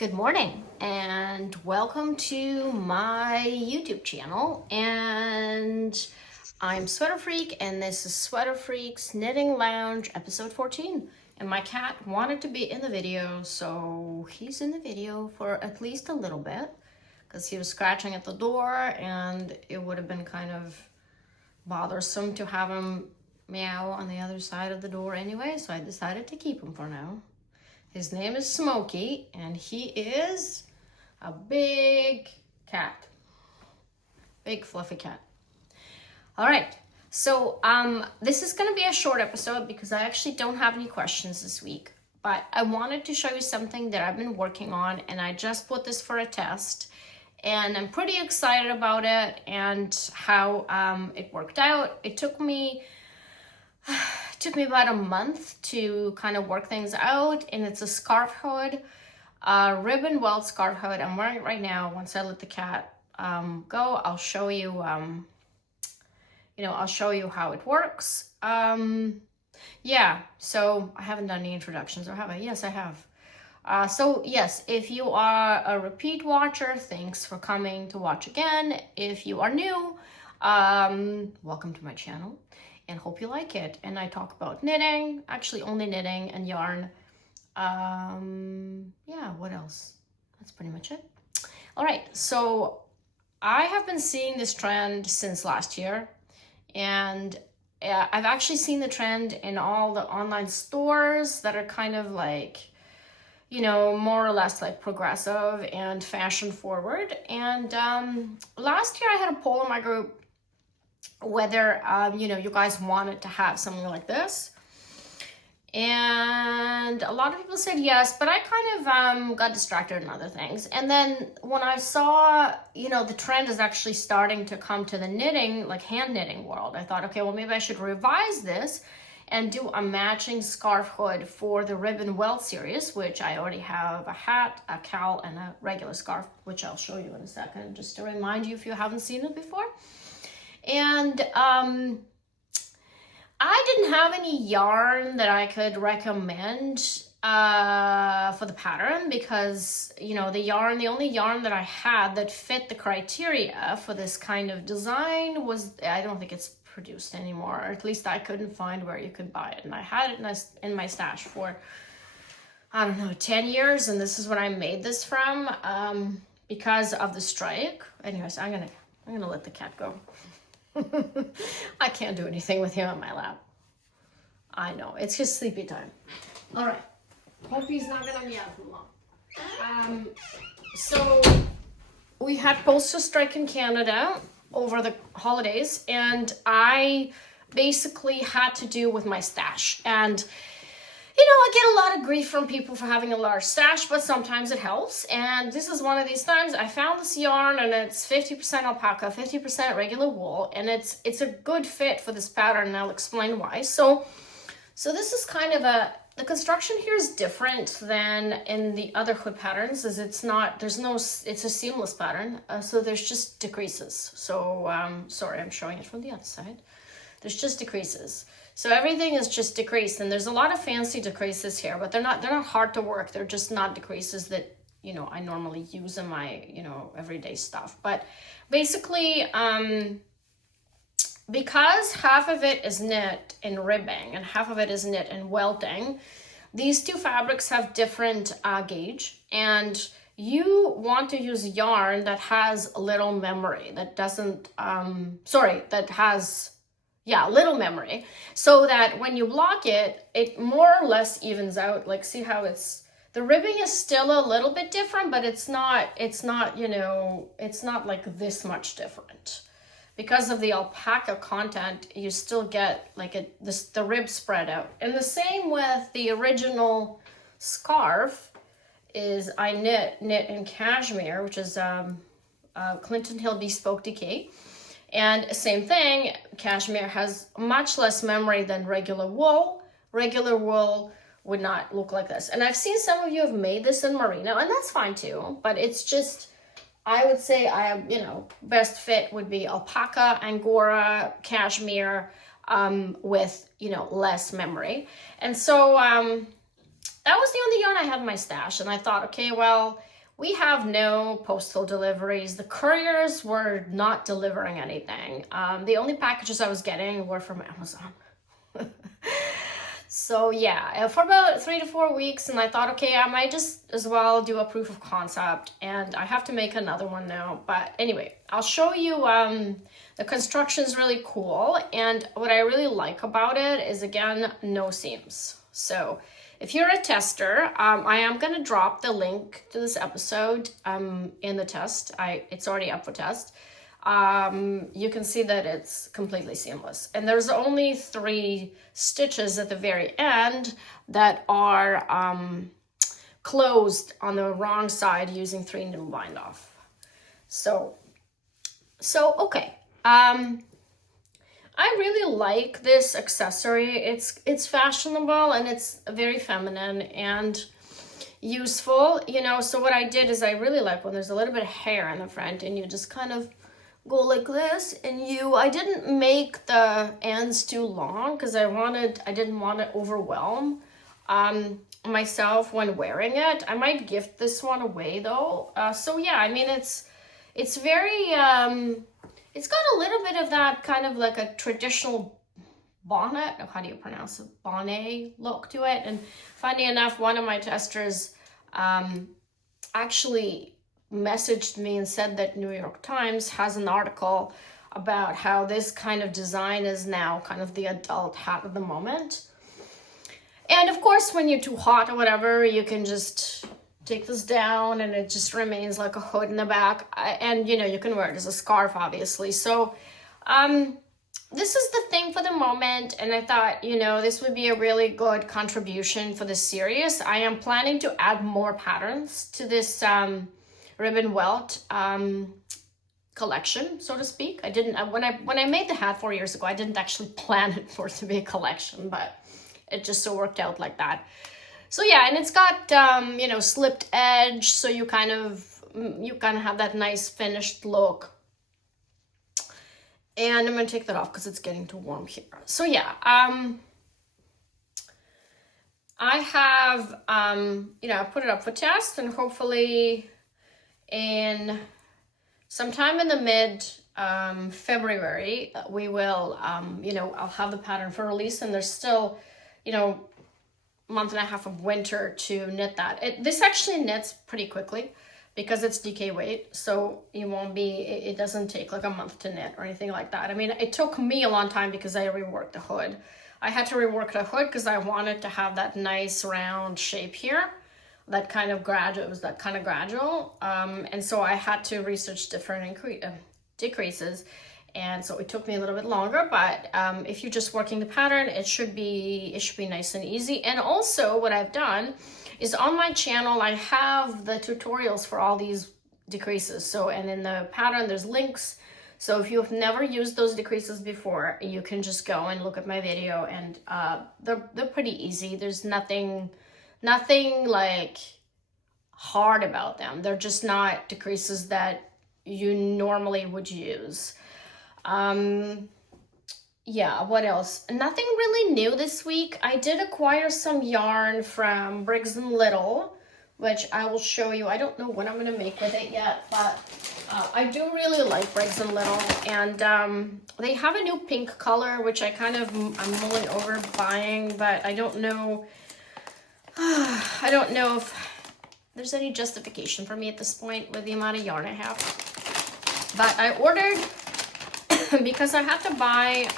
Good morning and welcome to my YouTube channel, and I'm Sweater Freak and this is Sweater Freak's Knitting Lounge episode 14, and my cat wanted to be in the video, so he's in the video for at least a little bit because he was scratching at the door and it would have been kind of bothersome to have him meow on the other side of the door anyway, so I decided to keep him for now. His name is Smokey, and he is a big cat. Big fluffy cat. All right, so this is gonna be a short episode because I actually don't have any questions this week, but I wanted to show you something that I've been working on, and I just put this for a test, and I'm pretty excited about it and how it worked out. It took me about a month to kind of work things out, and it's a scarf hood, ribbon Welt Scarf hood. I'm wearing it right now. Once I let the cat go, I'll show you, I'll show you how it works. Yeah, so I haven't done any introductions, or have I? Yes, I have. So yes, if you are a repeat watcher, thanks for coming to watch again. If you are new, welcome to my channel. And hope you like it. And I talk about knitting, actually only knitting and yarn. Yeah, what else? That's pretty much it. All right, so I have been seeing this trend since last year, and I've actually seen the trend in all the online stores that are kind of like, more or less like progressive and fashion forward. And last year I had a poll in my group whether you guys wanted to have something like this, and a lot of people said yes, but I kind of got distracted in other things. And then when I saw the trend is actually starting to come to the knitting, like hand knitting world, I thought, okay, well, maybe I should revise this and do a matching scarf hood for the ribbon Welt series, which I already have a hat, a cowl, and a regular scarf, which I'll show you in a second, just to remind you if you haven't seen it before. And I didn't have any yarn that I could recommend for the pattern because, the only yarn that I had that fit the criteria for this kind of design was, I don't think it's produced anymore, or at least I couldn't find where you could buy it. And I had it in my stash for, 10 years, and this is what I made this from because of the strike. Anyways, I'm gonna let the cat go. I can't do anything with him on my lap. I know, it's just sleepy time. All right, hope he's not gonna meow too long. So we had postal strike in Canada over the holidays, and I basically had to do with my stash. And I get a lot of grief from people for having a large stash, but sometimes it helps. And this is one of these times. I found this yarn, and it's 50% alpaca, 50% regular wool, and it's a good fit for this pattern, and I'll explain why. So this is kind of the construction here is different than in the other hood patterns, as it's a seamless pattern, so there's just decreases. So sorry, I'm showing it from the other side. There's just decreases. So everything is just decreased, and there's a lot of fancy decreases here, but they're not hard to work. They're just not decreases that, I normally use in my, everyday stuff. But basically, because half of it is knit in ribbing and half of it is knit in welting, these two fabrics have different gauge, and you want to use yarn that has little memory, that doesn't, little memory, so that when you block it, it more or less evens out. Like, see how the ribbing is still a little bit different, but it's not like this much different. Because of the alpaca content, you still get like the rib spread out. And the same with the original scarf is I knit in cashmere, which is Clinton Hill Bespoke Decay. And same thing, cashmere has much less memory than regular wool. Regular wool would not look like this. And I've seen some of you have made this in merino, and that's fine too, but it's just, I would say best fit would be alpaca, angora, cashmere, with, less memory. And so that was the only yarn I had in my stash. And I thought, okay, well, we have no postal deliveries. The couriers were not delivering anything. The only packages I was getting were from Amazon. So yeah, for about 3 to 4 weeks, and I thought, okay, I might just as well do a proof of concept, and I have to make another one now. But anyway, I'll show you. The construction is really cool, and what I really like about it is, again, no seams. So if you're a tester, I am going to drop the link to this episode in the test. It's already up for test. You can see that it's completely seamless, and there's only 3 stitches at the very end that are closed on the wrong side using 3 needle bind off. So okay. I really like this accessory. It's fashionable, and it's very feminine and useful, you know. So what I did is I really like when there's a little bit of hair in the front, and you just kind of go like this, and I didn't make the ends too long because I didn't want to overwhelm myself when wearing it. I might gift this one away though. So yeah, I mean, it's very it's got a little bit of that kind of like a traditional bonnet, how do you pronounce it, bonnet look to it. And funny enough, one of my testers actually messaged me and said that New York Times has an article about how this kind of design is now kind of the adult hat of the moment. And of course, when you're too hot or whatever, you can just take this down and it just remains like a hood in the back. And you know, you can wear it as a scarf, obviously. So this is the thing for the moment, and I thought, you know, this would be a really good contribution for this series. I am planning to add more patterns to this ribbon welt collection, so to speak. I didn't when I made the hat 4 years ago, I didn't actually plan it for it to be a collection, but it just so worked out like that. So yeah, and it's got you know, slipped edge, so you kind of have that nice finished look. And I'm gonna take that off because it's getting too warm here. So yeah, I have you know, I put it up for test, and hopefully in sometime in the mid February, we will you know, I'll have the pattern for release, and there's still, you know, a month and a half of winter to knit that. This actually knits pretty quickly because it's DK weight, so it doesn't take like a month to knit or anything like that. I mean, it took me a long time because I reworked the hood. I had to rework the hood because I wanted to have that nice round shape here. That kind of gradual, it was that kind of gradual. And so I had to research different decreases. And so it took me a little bit longer, but if you're just working the pattern, it should be nice and easy. And also what I've done is on my channel, I have the tutorials for all these decreases. So, and in the pattern, there's links. So if you've never used those decreases before, you can just go and look at my video, and they're pretty easy. There's nothing like hard about them. They're just not decreases that you normally would use. Yeah, what else? Nothing really new this week. I did acquire some yarn from Briggs & Little, which I will show you. I don't know what I'm going to make with it yet, but I do really like Briggs & Little. And they have a new pink color, which I'm mulling over buying, but I don't know. I don't know if there's any justification for me at this point with the amount of yarn I have. But I ordered because I had to buy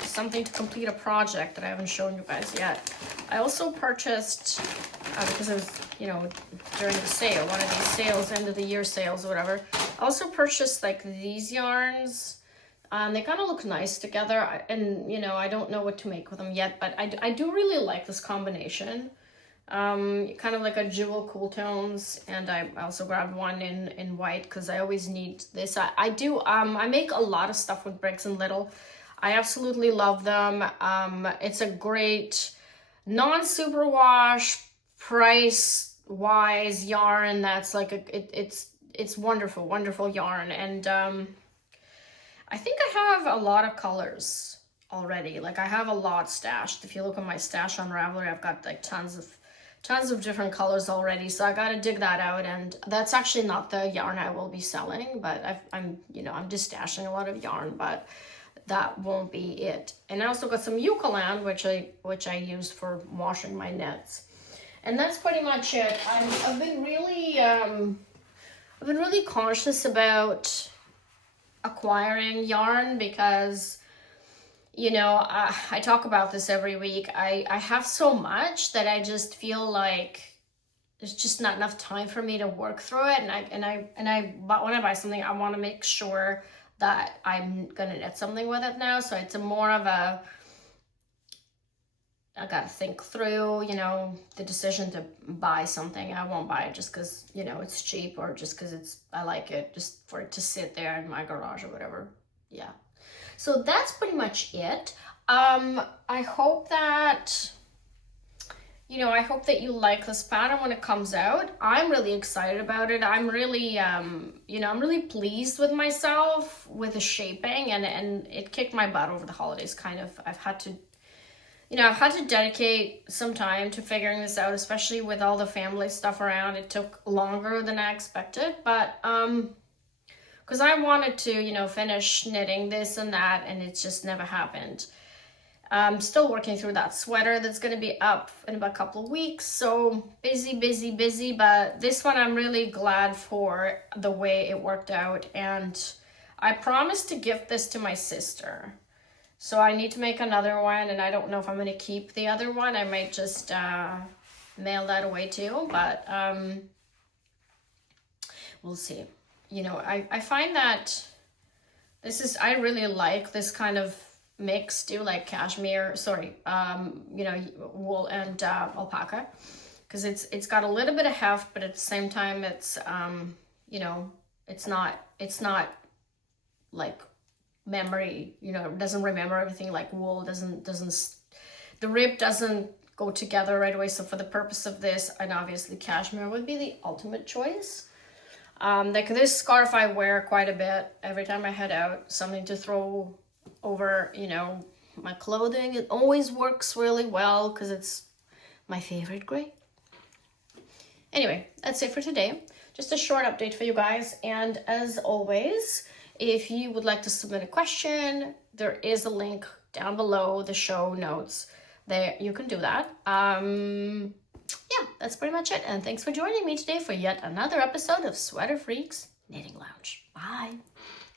something to complete a project that I haven't shown you guys yet. I also purchased, because it was, you know, during the sale, one of these sales, end of the year sales or whatever. I also purchased like these yarns. They kind of look nice together, and you know, I don't know what to make with them yet, but I do really like this combination. Kind of like a jewel cool tones, and I also grabbed one in white because I always need this. I make a lot of stuff with Briggs & Little. I absolutely love them. It's a great non-superwash, price-wise yarn that's like it's wonderful yarn, and I think I have a lot of colors already. Like I have a lot stashed. If you look at my stash on Ravelry, I've got like tons tons of different colors already, so I gotta dig that out. And that's actually not the yarn I will be selling, but I'm just stashing a lot of yarn, but that won't be it. And I also got some Eucalan, which I use for washing my knits. And that's pretty much it. I've been really cautious about acquiring yarn because, I talk about this every week. I have so much that I just feel like there's just not enough time for me to work through it. But when I buy something, I want to make sure that I'm gonna knit something with it now. So it's more of a, I gotta think through, the decision to buy something. I won't buy it just because, it's cheap, or just because I like it, just for it to sit there in my garage or whatever. Yeah. So that's pretty much it. I hope that, I hope that you like this pattern when it comes out. I'm really excited about it. I'm really, I'm really pleased with myself with the shaping, and it kicked my butt over the holidays, kind of. I've had to dedicate some time to figuring this out, especially with all the family stuff around. It took longer than I expected, but, because I wanted to, finish knitting this and that, and it just never happened. I'm still working through that sweater that's going to be up in about a couple of weeks. So busy, but this one I'm really glad for the way it worked out. And I promised to gift this to my sister. So I need to make another one, and I don't know if I'm going to keep the other one. I might just mail that away too, but we'll see. I find that I really like this kind of mix too, like cashmere, wool and alpaca, because it's got a little bit of heft, but at the same time it's it's not like memory, it doesn't remember everything like wool doesn't the rib doesn't go together right away. So for the purpose of this, and obviously cashmere would be the ultimate choice. Like this scarf I wear quite a bit every time I head out, something to throw over, my clothing. It always works really well because it's my favorite gray. Anyway, that's it for today. Just a short update for you guys. And as always, if you would like to submit a question, there is a link down below the show notes. There, you can do that. Yeah, that's pretty much it. And thanks for joining me today for yet another episode of Sweater Freak's Knitting Lounge. Bye.